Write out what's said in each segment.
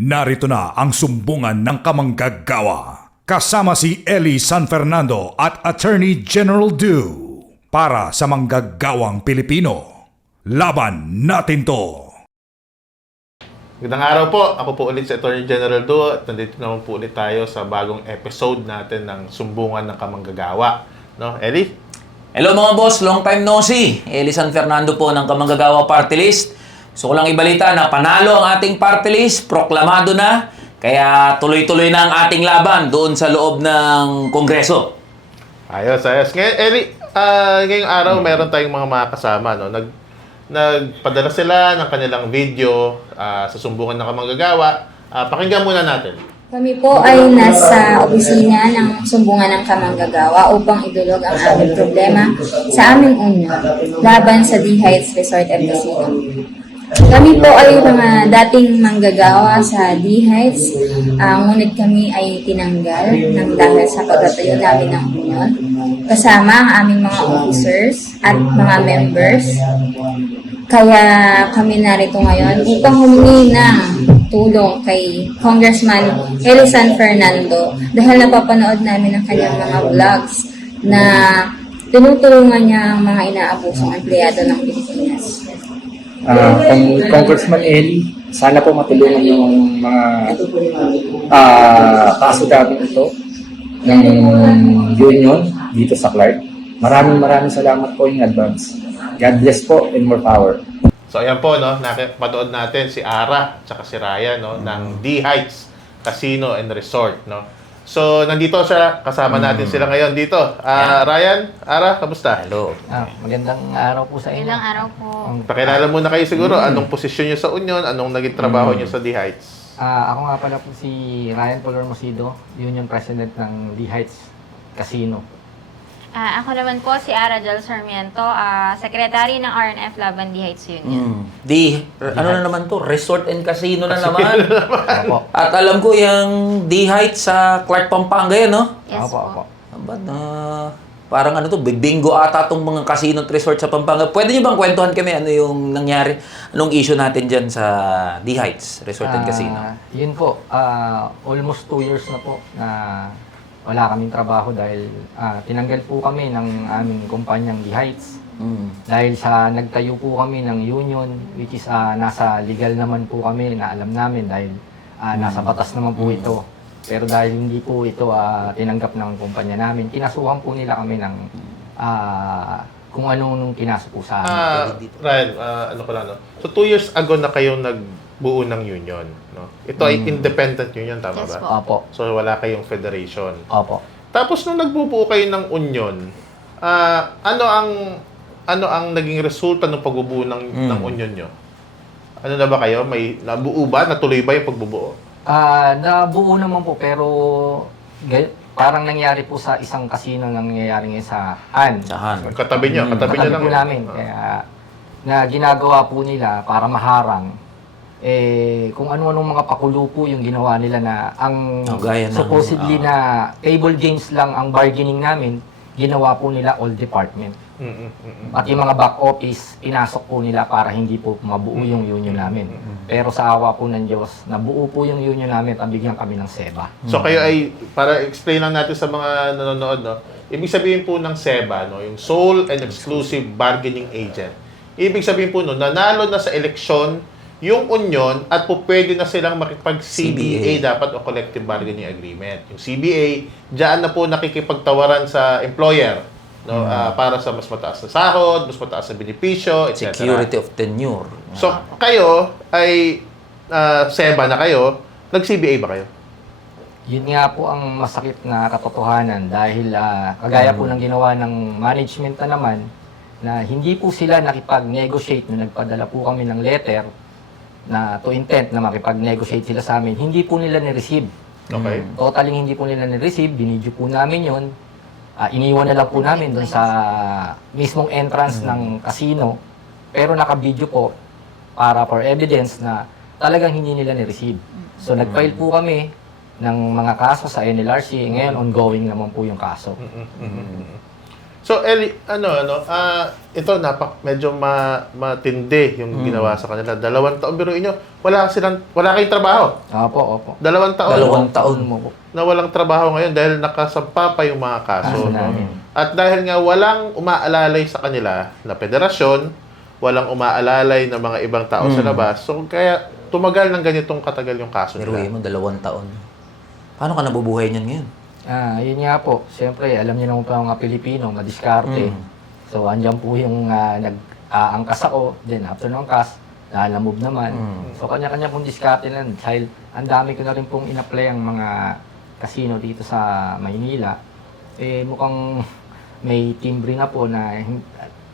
Narito na ang sumbungan ng kamanggagawa. Kasama si Eli San Fernando at Attorney General Du. Para sa manggagawang Pilipino. Laban natin to! Magandang araw po. Ako po ulit si Attorney General Do at nandito naman po ulit tayo sa bagong episode natin ng Sumbungan ng Kamanggagawa. No, Eli? Hello mga boss, long time no see. Eli San Fernando po ng Kamanggagawa Party List. So ko lang ibalita na panalo ang ating party list, proklamado na. Kaya tuloy-tuloy na ang ating laban doon sa loob ng Kongreso. Ayos, ayos. Ngayon, Eli, ah, ngayong araw meron tayong mga mga kasama. No? Nag, nagpadala sila ng kanilang video ah, sa Sumbungan ng Kamanggagawa. Ah, pakinggan muna natin. Kami po ay nasa opisina ng sumbungan ng kamanggagawa upang idulog ang aming problema sa aming unyo laban sa D Heights Resort and Casino. Kami po ay mga dating manggagawa sa D Heights, ah, ngunit kami ay tinanggal ng dahil sa pagtatayo namin ng union. Kasama ang aming mga officers at mga members. Kaya kami narito ngayon upang humingi ng tulong kay Congressman Eli San Fernando dahil napapanood namin ang kanyang mga vlogs na tinutulungan niya ang mga inaabusong empleyado ng Pilipinas. Ah, kung Congressman Eli, sana po matulungan yung mga ah kaso namin ito ng union dito sa Clark. Maraming maraming salamat po in advance. God bless po and more power. So ayan po, no, napanood natin si Ara at si Ryan no, ng D Heights Casino and Resort. No? So nandito siya, kasama natin sila ngayon dito. Ah, Ryan, Ara, kamusta? Hello. Ah, magandang araw po sa inyo. Ilang araw po. Pakilala muna kayo siguro, anong posisyon nyo sa Union, anong naging trabaho nyo sa D Heights? Ah, ako nga pala po si Ryan Polormosido, Union President ng D Heights Casino. Ah, ako naman po si Ara Del Sarmiento, ah, Secretary ng RNF Laban D Heights Union. Mm. Di, ano na naman to? Resort and Casino na naman. Opo. At alam ko yung D Heights sa Clark, Pampanga yan, no? Yes opo, po. opo. Aba, na parang ano to, bingo ata tong mga casino at resort sa Pampanga. Pwede niyo bang kwentuhan kami ano yung nangyari, anong issue natin dyan sa D Heights Resort and Ah, Casino? Yun po, ah, almost two years na po na wala kaming trabaho dahil ah, tinanggal po kami ng aming kumpanyang D Heights. Mm. Dahil sa nagtayo po kami ng union, which is ah, nasa legal naman po kami na alam namin dahil ah, nasa batas naman po ito. Pero dahil hindi po ito ah, tinanggap ng kumpanya namin, kinasuhan po nila kami ng ah, kung ano nung kinaso po sa amin. Ah, Ryan, ah, ano ko lang, no? So two years ago na kayo nagbuo ng union, no? Ito ay independent union, tama Yes ba? po. Opo, So wala kayong federation. opo. Tapos nung nagbubuo kayo ng union, ah, ano ang ano ang naging resulta ng pagbubuo ng, ng union nyo? Ano na ba kayo? May nabuo ba? Natuloy ba yung pagbubuo? Ah, nabuo naman po pero gay- parang nangyari po sa isang casino nangyayari ngayon sa AN. Saan? Ang katabi nyo, katabi nyo Katabi lang. po yun. namin. Ah. Kaya, na ginagawa po nila para maharang, eh, kung ano-anong mga pakulo po yung ginawa nila na ang Oh, gaya ng, supposedly ah. na table games lang ang bargaining namin, ginawa po nila all department. Mm, mm, mm, mm. At yung mga back office, pinasok po nila para hindi po mabuo yung union namin. Pero sa awa po ng Diyos, nabuo po yung union namin at bigyan kami ng SEBA. So kayo ay, para explain lang natin sa mga nanonood, no? Ibig sabihin po ng SEBA, no? yung Sole and Exclusive Bargaining Agent. Ibig sabihin po no, nanalo na sa eleksyon yung union at po pwede na silang makipag-CBA dapat o Collective Bargaining Agreement. Yung CBA, diyan na po nakikipagtawaran sa employer no ah, para sa mas mataas na sahod, mas mataas na benepisyo, etc. Security of tenure. So, kayo ay ah, SEBA na kayo, nag-CBA ba kayo? Yun nga po ang masakit na katotohanan dahil ah, kagaya po ng ginawa ng management na naman na hindi po sila nakipag-negotiate nung nagpadala po kami ng letter na to intent na makipag-negotiate sila sa amin, hindi po nila ni-receive. Okay? Totally hindi po nila ni-receive, binidyo po namin yon. Ah, iniwan na lang po namin doon sa mismong entrance ng casino. Pero naka-video po para for evidence na talagang hindi nila ni-receive. So nag-file po kami ng mga kaso sa NLRC. Ngayon ongoing naman po yung kaso. Mm, mm, mm, mm. So, Eli, ano, ano, ah, ito, napak, medyo ma, matindi yung ginawa sa kanila. Dalawang taon, biruin nyo, wala, silang, wala kayong trabaho. Opo, opo. Dalawang taon Dalawang taon mo. po. na walang trabaho ngayon dahil nakasampa pa yung mga kaso. Kaso no? namin. At dahil nga walang umaalalay sa kanila na federasyon, walang umaalalay na mga ibang tao sa labas, so kaya tumagal ng ganitong katagal yung kaso Pero nila. mo, dalawang taon. Paano ka nabubuhay niyan ngayon? Ah, yun nga po. Siyempre, alam niyo naman po mga Pilipino, madiskarte. Mm. So, andyan po yung ah, nag-aangkas ako. Then, after ng angkas, lalamove naman. Mm. So, kanya-kanya pong diskarte lang. Dahil ang dami ko na rin pong in-apply ang mga casino dito sa Maynila. Eh, mukhang may timbre na po na hin-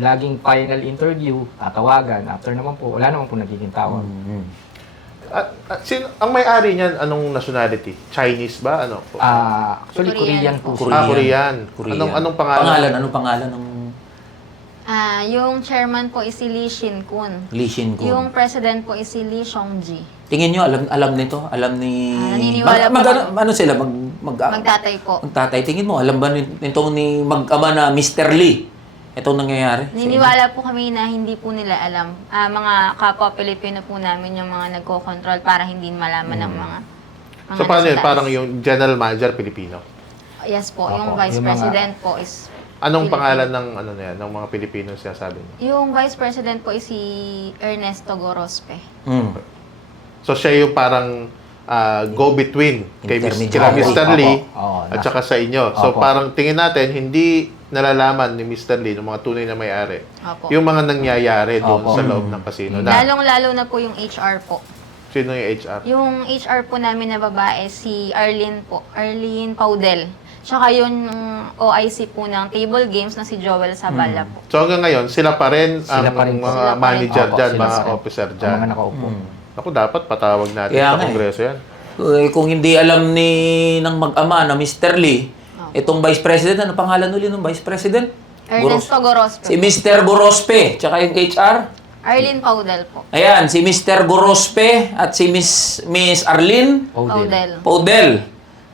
laging final interview, tatawagan. After naman po, wala naman po nagiging tawag. Mm. At, at sin, ang may-ari niyan, anong nationality? Chinese ba? Ano? Ah, actually, Korean Korean, po. po. ah, Korean. Korean. Anong, anong pangalan? Pangalan, anong pangalan ng Ah, yung chairman po is si Lee Shin-kun. Lee Shin Kun? Yung president po is si Lee Seong-ji. Tingin nyo, alam alam nito? Alam ni... Ah, naniniwala mag, mag, po ano, ano sila? Mag, mag, Magtatay po. magtatay. Tingin mo, alam ba ni- nitong ni mag-ama na Mr. Lee? Itong nangyayari? Niniwala po kami na hindi po nila alam. Ah, mga kapwa Pilipino po namin yung mga nagko-control para hindi malaman ng mga mga So, paano yun? nasa Parang yung general manager Pilipino. Yes po, Opo, yung vice yung mga- president po is Anong Pilipino. pangalan ng ano na yan, ng mga Pilipino sinasabi niyo? Yung vice president po is si Ernesto Gorospe. Mm. So siya yung parang ah, go-between kay kila. Mr. Opo. Lee Oo, at saka sa inyo. So Opo. parang tingin natin, hindi nalalaman ni Mr. Lee, ng mga tunay na may-ari, Opo. yung mga nangyayari doon Opo. sa loob ng casino. Na, Lalong-lalo na po yung HR po. sino yung HR? Yung HR po namin na babae, si Arlene po. Arlene Paudel. Tsaka yung OIC po ng table games na si Joel Sabala po. So hanggang ngayon, sila pa rin ang Sila pa rin mga Sila pa rin. manager Opo, dyan, sila mga pa rin. officer Ang dyan. mga nakaupo. Ako dapat patawag natin Kaya sa nga eh. kongreso yan. Eh, kung hindi alam ni ng mag-ama na Mr. Lee, itong vice president, ano pangalan uli ng vice president? Ernesto Gorospe. Si Mr. Gorospe, tsaka yung HR. Arlene Paudel po. Ayan, si Mr. Gorospe at si Miss, Miss Arlene. Paudel. Paudel.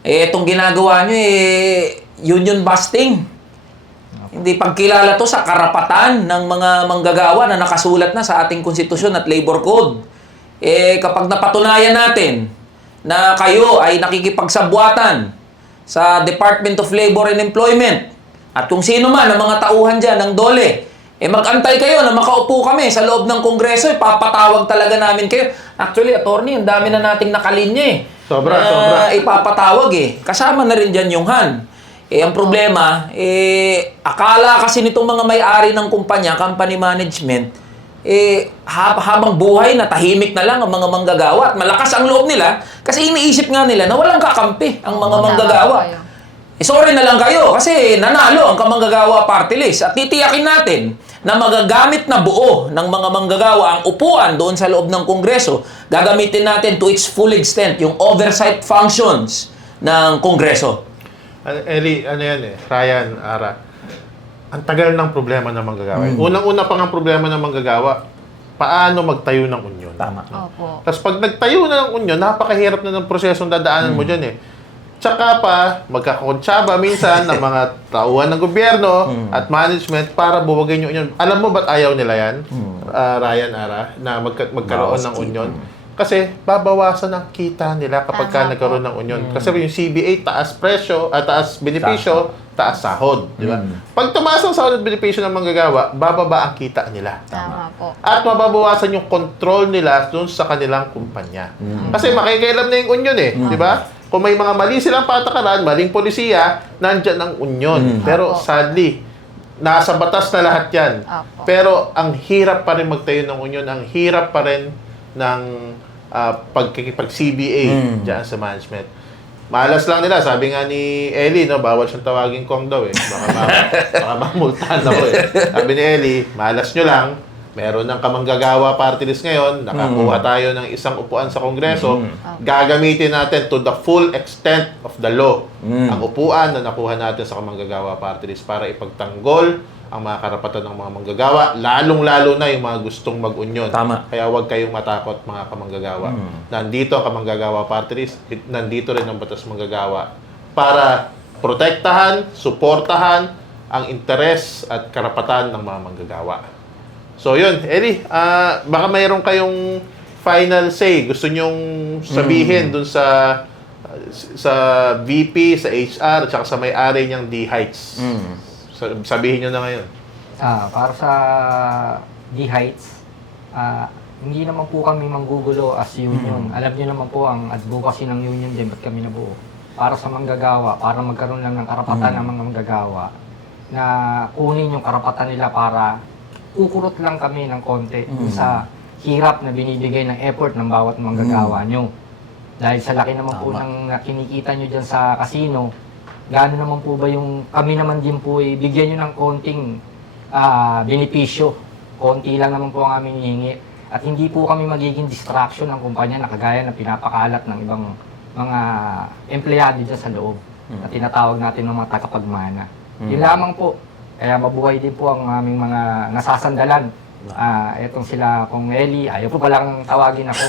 Eh, itong ginagawa nyo, eh, union busting. Hindi pagkilala to sa karapatan ng mga manggagawa na nakasulat na sa ating konstitusyon at labor code. Eh, kapag napatunayan natin na kayo ay nakikipagsabwatan sa Department of Labor and Employment at kung sino man ang mga tauhan dyan ng DOLE, eh magantay kayo na makaupo kami sa loob ng Kongreso, ipapatawag talaga namin kayo. Actually, attorney, ang dami na nating nakalinya eh. Sobra, na sobra. ipapatawag eh. Kasama na rin dyan yung Han. Eh, ang problema, eh, akala kasi nitong mga may-ari ng kumpanya, company management, eh, hab- habang buhay na tahimik na lang ang mga manggagawa at malakas ang loob nila kasi iniisip nga nila na walang kakampi ang mga Tama manggagawa. po kayo. Eh, sorry na lang kayo kasi nanalo ang kamanggagawa party list at titiyakin natin na magagamit na buo ng mga manggagawa ang upuan doon sa loob ng Kongreso. Gagamitin natin to its full extent yung oversight functions ng Kongreso. Ano, Eli, ano yan eh, Ryan, Ara. Ang tagal ng problema ng manggagawa. Unang-una pa nga problema ng manggagawa, paano magtayo ng union? Tama. Opo. Tapos pag nagtayo na ng union, napakahirap na ng prosesong dadaanan mo dyan eh. Tsaka pa, magkakonsyaba minsan ng mga tauhan ng gobyerno at management para buwagin yung union. Alam mo ba't ayaw nila yan, ah, Ryan, Ara, na magka- magkaroon ng union? Kasi babawasan ang kita nila kapag ka nagkaroon ng union. Kasi yung CBA, taas presyo, at taas benepisyo, taas sahod. Di ba? Pag tumaas ang sahod at benepisyo ng manggagawa, bababa ang kita nila. Tama po. At mababawasan yung control nila dun sa kanilang kumpanya. Kasi makikialam na yung union eh, di ba? Kung may mga mali silang patakaran, maling polisiya, nandyan ang union. Pero Opo. sadly, nasa batas na lahat yan. Opo. Pero ang hirap pa rin magtayo ng union, ang hirap pa rin ng ah, pagkikipag-CBA dyan sa management. Malas lang nila. Sabi nga ni Ellie, no, bawal siyang tawagin Kong daw eh. Baka, ma baka mamultahan ako eh. Sabi ni Ellie, malas nyo lang. Meron ng kamanggagawa party list ngayon. Nakakuha tayo ng isang upuan sa Kongreso. Gagamitin natin to the full extent of the law. Ang upuan na nakuha natin sa kamanggagawa party list para ipagtanggol ang mga karapatan ng mga manggagawa, lalong-lalo na yung mga gustong mag-union. Tama. Kaya huwag kayong matakot mga kamanggagawa. Nandito ang kamanggagawa party list, nandito rin ang batas manggagawa para protektahan, suportahan ang interes at karapatan ng mga manggagawa. So yun, Eli, ah, baka mayroon kayong final say. Gusto nyong sabihin dun sa sa VP, sa HR, at sa may-ari niyang D Heights. Mm. Sa- Sabihin nyo na ngayon. Ah, para sa D Heights, ah, hindi naman po kami manggugulo as union. Alam niyo naman po ang advocacy ng union din, ba't kami nabuo. Para sa manggagawa, para magkaroon lang ng karapatan ng mga manggagawa na kunin yung karapatan nila para kukurot lang kami ng konti dun sa hirap na binibigay ng effort ng bawat manggagawa nyo. Dahil sa laki naman po ng kinikita nyo dyan sa casino, gaano naman po ba yung kami naman din po eh, bigyan nyo ng konting ah, benepisyo. Konti lang naman po ang aming hihingi. At hindi po kami magiging distraction ng kumpanya na kagaya ng pinapakalat ng ibang mga empleyado dyan sa loob na tinatawag natin ng mga tagapagmana. Yun lamang po. Kaya mabuhay din po ang aming mga nasasandalan. Ah, etong sila kong Eli, ayaw po palang tawagin ako.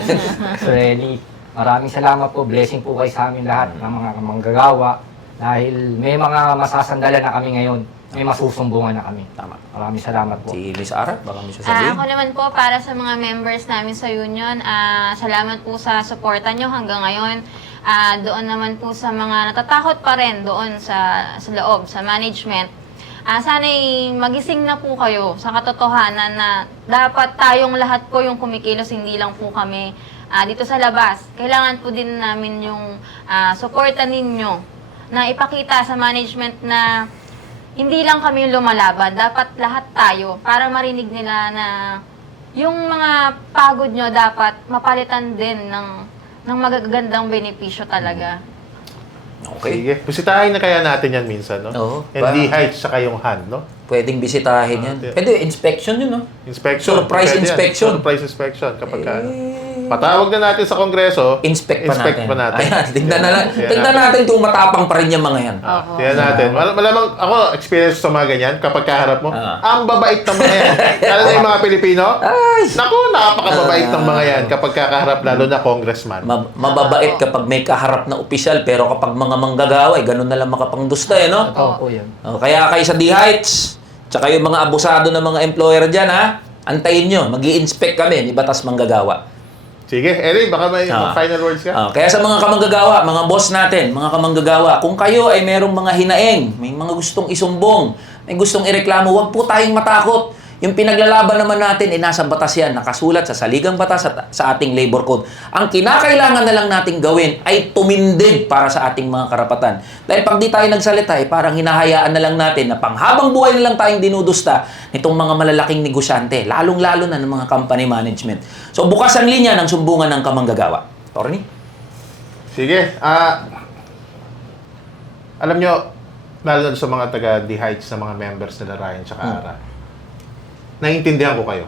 Sir Eli, maraming salamat po. Blessing po kayo sa amin lahat ng mga manggagawa. Dahil may mga masasandalan na kami ngayon. May masusumbungan na kami. Tama. Maraming salamat po. Si Miss Ara, baka may Ah, sasabihin. ako naman po, para sa mga members namin sa union, ah, salamat po sa suporta nyo hanggang ngayon. Ah, doon naman po sa mga natatakot pa rin doon sa, sa loob, sa management. Ah, sana'y magising na po kayo sa katotohanan na dapat tayong lahat po yung kumikilos, hindi lang po kami ah, dito sa labas. Kailangan po din namin yung ah, suporta ninyo na ipakita sa management na hindi lang kami yung lumalaban, dapat lahat tayo para marinig nila na yung mga pagod nyo dapat mapalitan din ng ng magagandang benepisyo talaga. Okay. Sige. Bisitahin na kaya natin yan minsan, no? Oo. And D Heights, saka yung Han, no? Pwedeng bisitahin yan. Pwede, inspection yun, no? Inspection. Surprise Pwede yan. inspection. Surprise inspection. Kapag ka, Eh, patawag na natin sa Kongreso. Inspect pa inspect natin. pa natin. Ayan, tignan, na lang, Tingnan tignan natin kung matapang pa rin yung mga yan. Ah, Opo. tingnan natin. Mal- malamang ako, experience sa mga ganyan, kapag kaharap mo, Ah. ang babait ng mga yan. Lalo na yung mga Pilipino. Ay! Naku, napakababait ng mga yan kapag kakaharap, lalo na congressman. Ma- mababait kapag may kaharap na opisyal, pero kapag mga manggagawa, eh, ganun na lang makapangdusta, eh, no? Totoo po yun. Oh, kaya kayo sa D-Heights, tsaka yung mga abusado ng mga employer dyan, ha? Antayin nyo, mag inspect kami ni Batas Manggagawa. Sige, Eri, baka may Ah. final words ka? Ah, kaya sa mga kamanggagawa, mga boss natin, mga kamanggagawa, kung kayo ay merong mga hinaeng, may mga gustong isumbong, may gustong ireklamo, huwag po tayong matakot. Yung pinaglalaban naman natin, nasa batas yan, nakasulat sa saligang batas at sa ating labor code. Ang kinakailangan na lang nating gawin ay tumindig para sa ating mga karapatan. Dahil pag di tayo nagsalita, eh, parang hinahayaan na lang natin na panghabang buhay na lang tayong dinudusta nitong mga malalaking negosyante, lalong-lalo na ng mga company management. So bukas ang linya ng sumbungan ng kamanggagawa. Torny? Sige, ah... alam nyo, lalo sa mga taga D Heights na mga members nila Ryan tsaka Ara, naiintindihan ko kayo.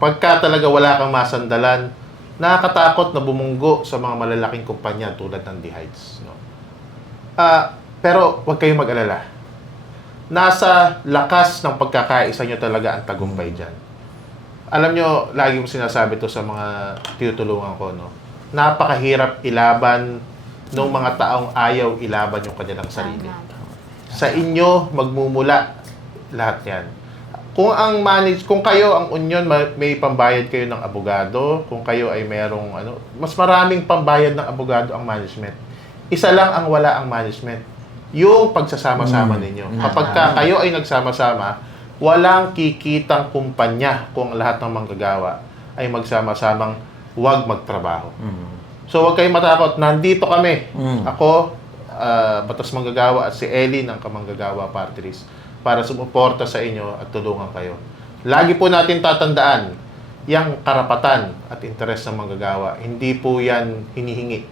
Pagka talaga wala kang masandalan, nakakatakot na bumunggo sa mga malalaking kumpanya tulad ng D Heights. No? Ah, pero huwag kayong mag-alala. Nasa lakas ng pagkakaisa nyo talaga ang tagumpay dyan. Alam nyo, lagi kong sinasabi to sa mga tinutulungan ko, no? Napakahirap ilaban ng mga taong ayaw ilaban yung kanilang sarili. Sa inyo, magmumula lahat yan. Kung ang manage, kung kayo ang union, ma- may pambayad kayo ng abogado, kung kayo ay merong ano, mas maraming pambayad ng abogado ang management. Isa lang ang wala ang management. Yung pagsasama-sama ninyo. Kapag ka kayo ay nagsama-sama, walang kikitang kumpanya kung lahat ng manggagawa ay magsama-samang huwag magtrabaho. So huwag kayong matakot. Nandito kami. Ako, ah, Batas Manggagawa at si Ellie ng Kamanggagawa Party List para sumuporta sa inyo at tulungan kayo. Lagi po natin tatandaan, yung karapatan at interes ng manggagawa, hindi po yan hinihingi.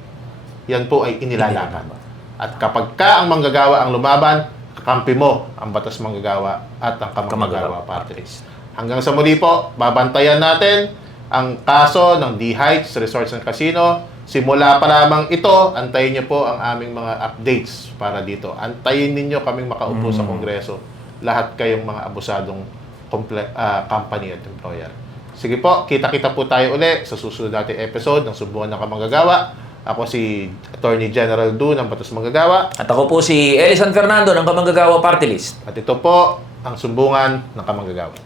Yan po ay inilalaban. At kapag ka ang manggagawa ang lumaban, kakampi mo ang Batas Manggagawa at ang Kamanggagawa Party List. Hanggang sa muli po, babantayan natin ang kaso ng D Heights Resorts and Casino. Simula pa lamang ito, antayin niyo po ang aming mga updates para dito. Antayin ninyo kaming makaupo sa Kongreso. Lahat kayong mga abusadong komple- ah, company at employer. Sige po, kita-kita po tayo uli sa susunod nating episode ng Subukan ng Kamanggagawa. Ako si Attorney General Du ng Batas Manggagawa. At ako po si Eli San Fernando ng Kamanggagawa Party List. At ito po ang sumbungan ng kamanggagawa.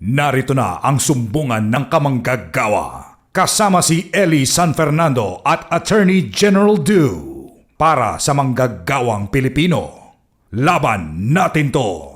Narito na ang sumbungan ng kamanggagawa. Kasama si Eli San Fernando at Attorney General Du. Para sa manggagawang Pilipino. Laban natin to!